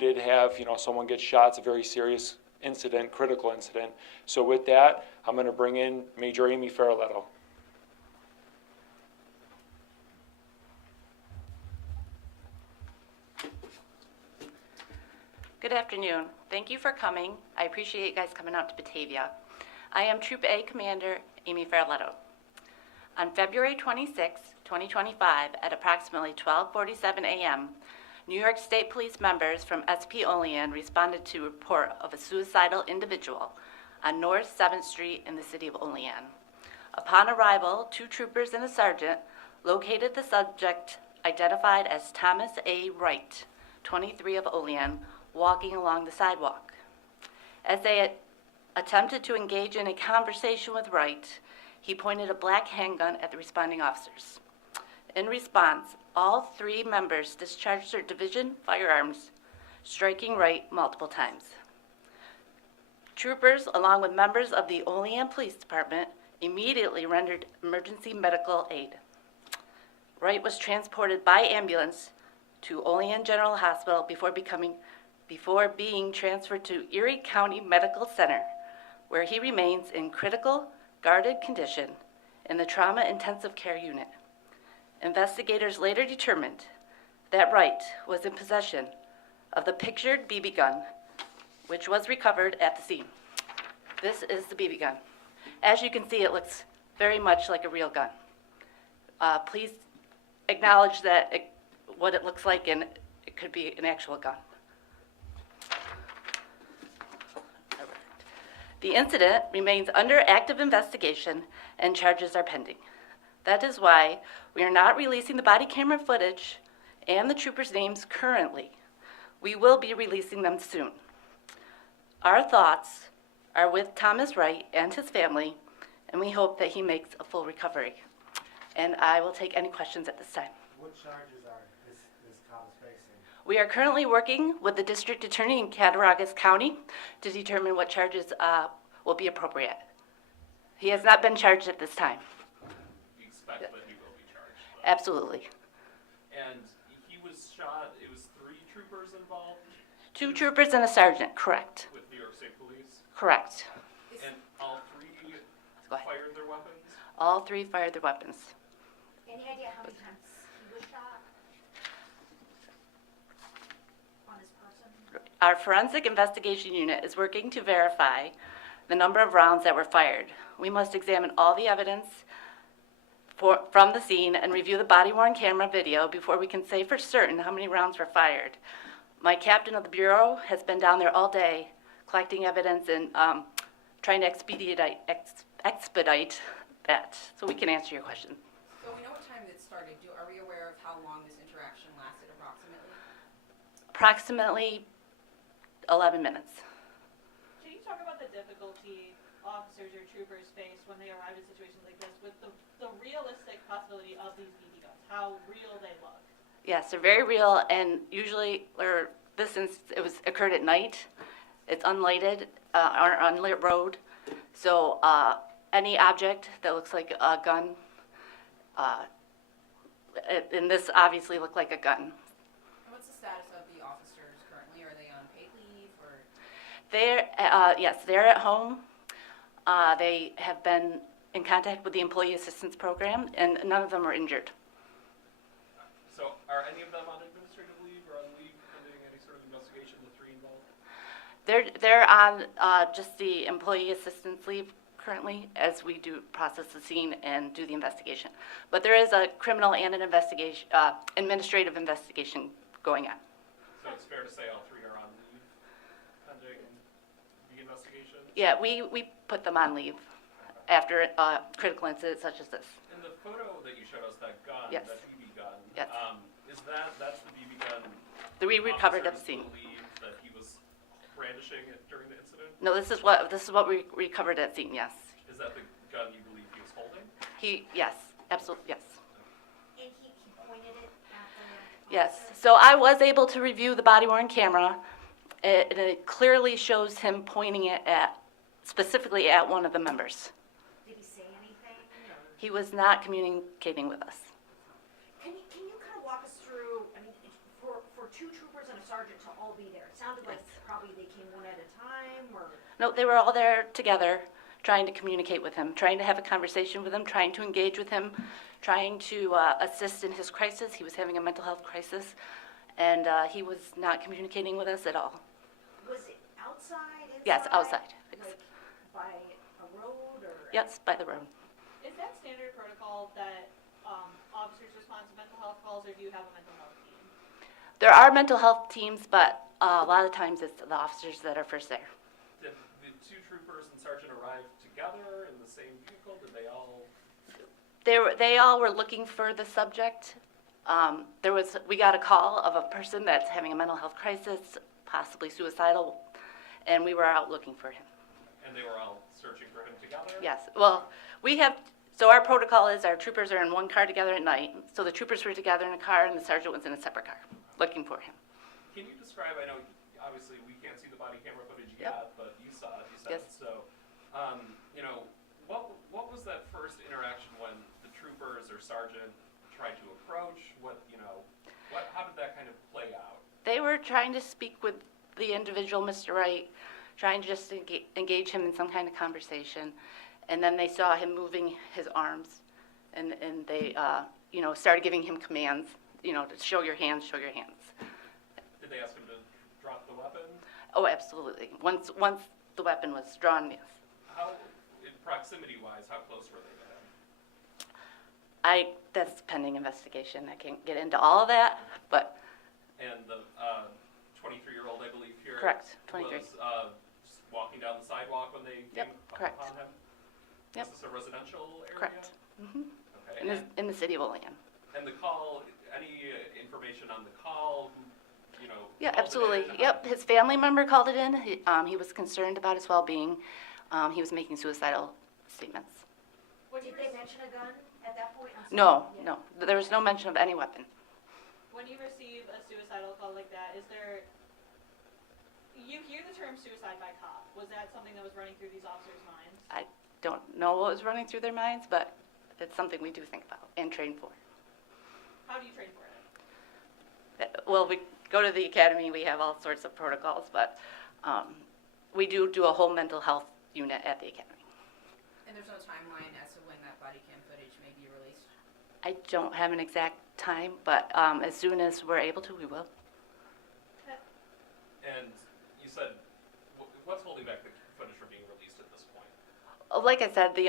did have, someone get shot. It's a very serious incident, critical incident. So with that, I'm going to bring in Major Amy Ferraletto. Good afternoon. Thank you for coming. I appreciate you guys coming out to Batavia. I am Troop A Commander Amy Ferraletto. On February 26, 2025, at approximately 12:47 a.m., New York State Police members from SP Olean responded to a report of a suicidal individual on North 7th Street in the city of Olean. Upon arrival, 2 troopers and a sergeant located the subject, identified as Thomas A. Wright, 23 of Olean, walking along the sidewalk. As they attempted to engage in a conversation with Wright, he pointed a black handgun at the responding officers. In response, all 3 members discharged their division firearms, striking Wright multiple times. Troopers, along with members of the Olean Police Department, immediately rendered emergency medical aid. Wright was transported by ambulance to Olean General Hospital before being transferred to Erie County Medical Center, where he remains in critical, guarded condition in the Trauma Intensive Care Unit. Investigators later determined that Wright was in possession of the pictured BB gun, which was recovered at the scene. This is the BB gun. As you can see, it looks very much like a real gun. Please acknowledge that what it looks like, and it could be an actual gun. The incident remains under active investigation and charges are pending. That is why we are not releasing the body camera footage and the troopers' names currently. We will be releasing them soon. Our thoughts are with Thomas Wright and his family, and we hope that he makes a full recovery. And I will take any questions at this time. What charges are this Thomas facing? We are currently working with the district attorney in Cattaraugus County to determine what charges will be appropriate. He has not been charged at this time. You expect that he will be charged, though? Absolutely. And he was shot, it was 3 troopers involved? 2 troopers and a sergeant, correct. With New York State Police? Correct. And all 3 fired their weapons? All 3 fired their weapons. Any idea how many times he was shot on his person? Our forensic investigation unit is working to verify the number of rounds that were fired. We must examine all the evidence from the scene and review the body-worn camera video before we can say for certain how many rounds were fired. My captain of the Bureau has been down there all day collecting evidence and trying to expedite that, so we can answer your question. So we know what time it started. Are we aware of how long this interaction lasted approximately? Approximately 11 minutes. Can you talk about the difficulty officers or troopers face when they arrive in situations like this with the realistic possibility of these BB guns, how real they look? Yes, they're very real, and usually, occurred at night. It's unlighted, or unlit road, so any object that looks like a gun, and this obviously looked like a gun. And what's the status of the officers currently? Are they on paid leave or? Yes, they're at home. They have been in contact with the Employee Assistance Program, and none of them are injured. So are any of them on administrative leave or on leave pending any sort of investigation, the 3 involved? They're on just the Employee Assistance leave currently as we do process the scene and do the investigation. But there is a criminal and an administrative investigation going on. So it's fair to say all 3 are on leave pending the investigation? Yeah, we put them on leave after critical incidents such as this. In the photo that you showed us, that gun, Yes. that BB gun, Yes. that's the BB gun That we recovered at the officers scene. believe that he was brandishing it during the incident? No, this is what we recovered at scene. Yes. Is that the gun you believe he was holding? Yes, absolutely, yes. And he pointed it at the Yes, officer? so I was able to review the body-worn camera, and it clearly shows him pointing it specifically at one of the members. Did he say anything? Or? He was not communicating with us. Can you kind of walk us through, I mean, for 2 troopers and a sergeant to all all be there? It sounded like Yes. probably they came one at a time, or, No, they were all there together, trying to communicate with him, trying to have a conversation with him, trying to engage with him, trying to assist in his crisis. He was having a mental health crisis, and he was not communicating with us at all. was it outside, inside? Yes, outside. Like by a road, or? Yes, by the road. Is that standard protocol that, officers respond to mental health calls, or do you have a mental health team? There are mental health teams, but a lot of times it's the officers that are first there. Did the two troopers and sergeant arrive together in the same vehicle? Did they all? They all were looking for the subject. We got a call of a person that's having a mental health crisis, possibly suicidal, and we were out looking for him. And they were all searching for him together? Yes, well, so our protocol is our troopers are in one car together at night. So the troopers were together in a car and the sergeant was in a separate car, looking for him. Can you describe, I know obviously we can't see the body camera footage Yep. yet, but you saw it, you said Yes. it. So, you know, what was that first interaction when the troopers or sergeant tried to approach? How did that kind of play out? They were trying to speak with the individual, Mr. Wright, trying to just engage him in some kind of conversation. And then they saw him moving his arms, and they, started giving him commands, to show your hands, show your hands. Did they ask him to drop the weapon? Oh, absolutely. Once the weapon was drawn, yes. How, in proximity-wise, how close were they to him? That's pending investigation. I can't get into all of that, but And the 23-year-old, I believe, here Correct, 23. was just walking down the sidewalk when they Yep, came correct. upon him? Yep. Was this a residential area? correct. Hmm. Okay. In the city of Olean. And the call, any information on the call? Yeah, called it absolutely. in? Yep, his family member called it in. He was concerned about his well-being. He was making suicidal statements. Did they mention a gun at that point? I'm sorry. No, Yeah. no, there was no mention of any weapon. When you receive a suicidal call like that, you hear the term suicide by cop. Was that something that was running through these officers' minds? I don't know what was running through their minds, but it's something we do think about and train for. How do you train for it? Well, we go to the academy, we have all sorts of protocols, but we do a whole mental health unit at the academy. And there's no timeline as to when that body cam footage may be released? I don't have an exact time, but as soon as we're able to, we will. And you said, what's holding back the footage from being released at this point? Like I said, the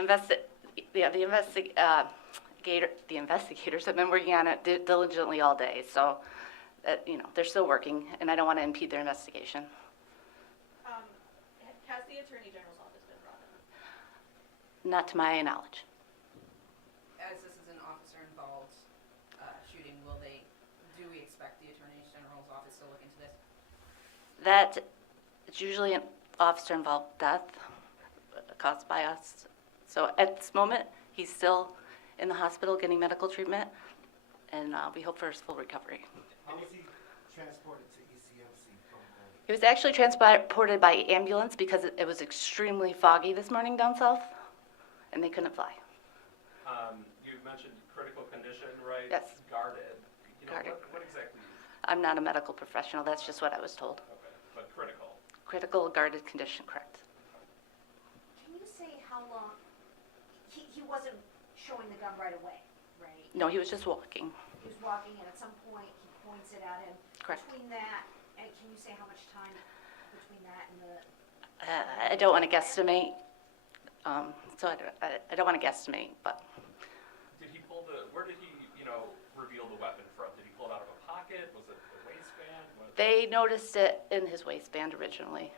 investigators have been working on it diligently all day, so they're still working, and I don't want to impede their investigation. Has the Attorney General's office been brought in? Not to my knowledge. As this is an officer-involved shooting, do we expect the Attorney General's office to look into this? That it's usually an officer-involved death caused by us. So at this moment, he's still in the hospital getting medical treatment, and we hope for his full recovery. How was he transported to ECMC from the? He was actually transported by ambulance because it was extremely foggy this morning down south, and they couldn't fly. You mentioned critical condition, right? Yes. Guarded. Guarded. What exactly? I'm not a medical professional, that's just what I was told. Okay, but critical. Critical guarded condition, correct. Can you say how long, he wasn't showing the gun right away, right? No, he was just walking. He was walking, and at some point, he points it at him. Correct. Between that, and can you say how much time between that and the? I don't want to guesstimate, so I don't want to guesstimate, but Did he where did he, reveal the weapon from? Did he pull it out of a pocket? Was it the waistband? they noticed it in his waistband originally.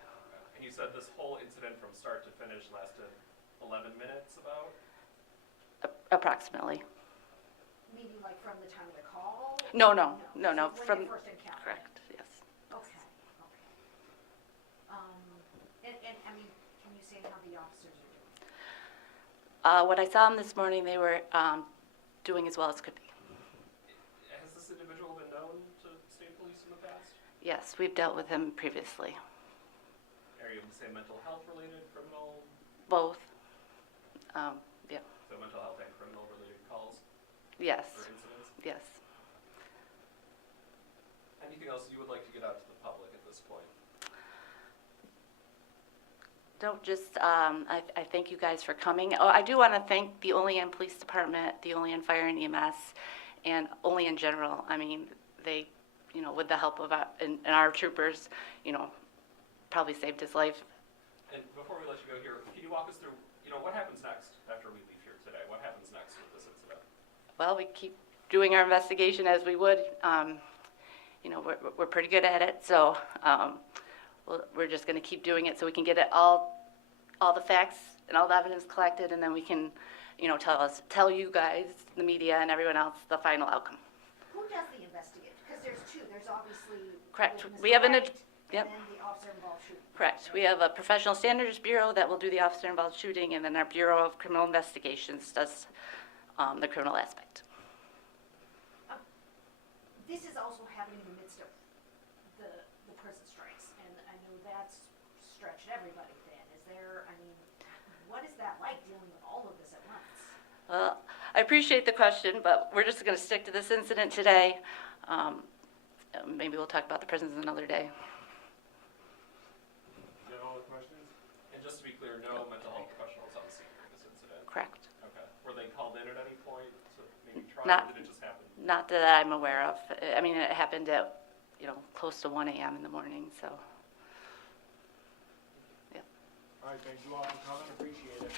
And you said this whole incident from start to finish lasted 11 minutes about? Approximately. Meaning like from the time of the call? No, So when from, they first encountered? correct, yes. Okay. And I mean, can you say how the officers are doing? What I saw them this morning, they were doing as well as could be. Has this individual been known to state police in the past? Yes, we've dealt with him previously. Are you able to say mental health related, criminal? Both. Yeah, So mental health and criminal related calls yes, or incidents? yes. Anything else you would like to get out to the public at this No, just, I thank you guys for coming. Oh, I do want to thank the Olean Police Department, the Olean Fire and EMS, and Olean General. I mean, they, with the help of and our troopers, probably saved his life. And before we let you go here, can you walk us through, what happens next after we leave here today? What happens next with this incident? Well, we keep doing our investigation as we would. We're pretty good at it, so we're just going to keep doing it so we can get it all the facts and all the evidence collected, and then we can, tell you guys, the media, and everyone else the final outcome. Who does the investigation? Because there's two, there's obviously. Correct. with Mr. We have Wright yep. And then the officer involved shooting. Correct. We have a professional standards bureau that will do the officer-involved shooting, and then our Bureau of Criminal Investigations does the criminal aspect. This is also happening in the midst of the prison strikes, and I know that's stretched everybody thin. Is there, what is that like, dealing with all of this at once? Well, I appreciate the question, but we're just going to stick to this incident today. Maybe we'll talk about the prisons another day. You have all the questions? And just to be clear, no mental health professionals on the scene for this incident? Correct. Okay. Were they called in at any point to maybe try, Not- or did it just happen? Not that I'm aware of. I mean, it happened at, close to 1 a.m. in the morning, so. All right, thank you all for coming, appreciate it.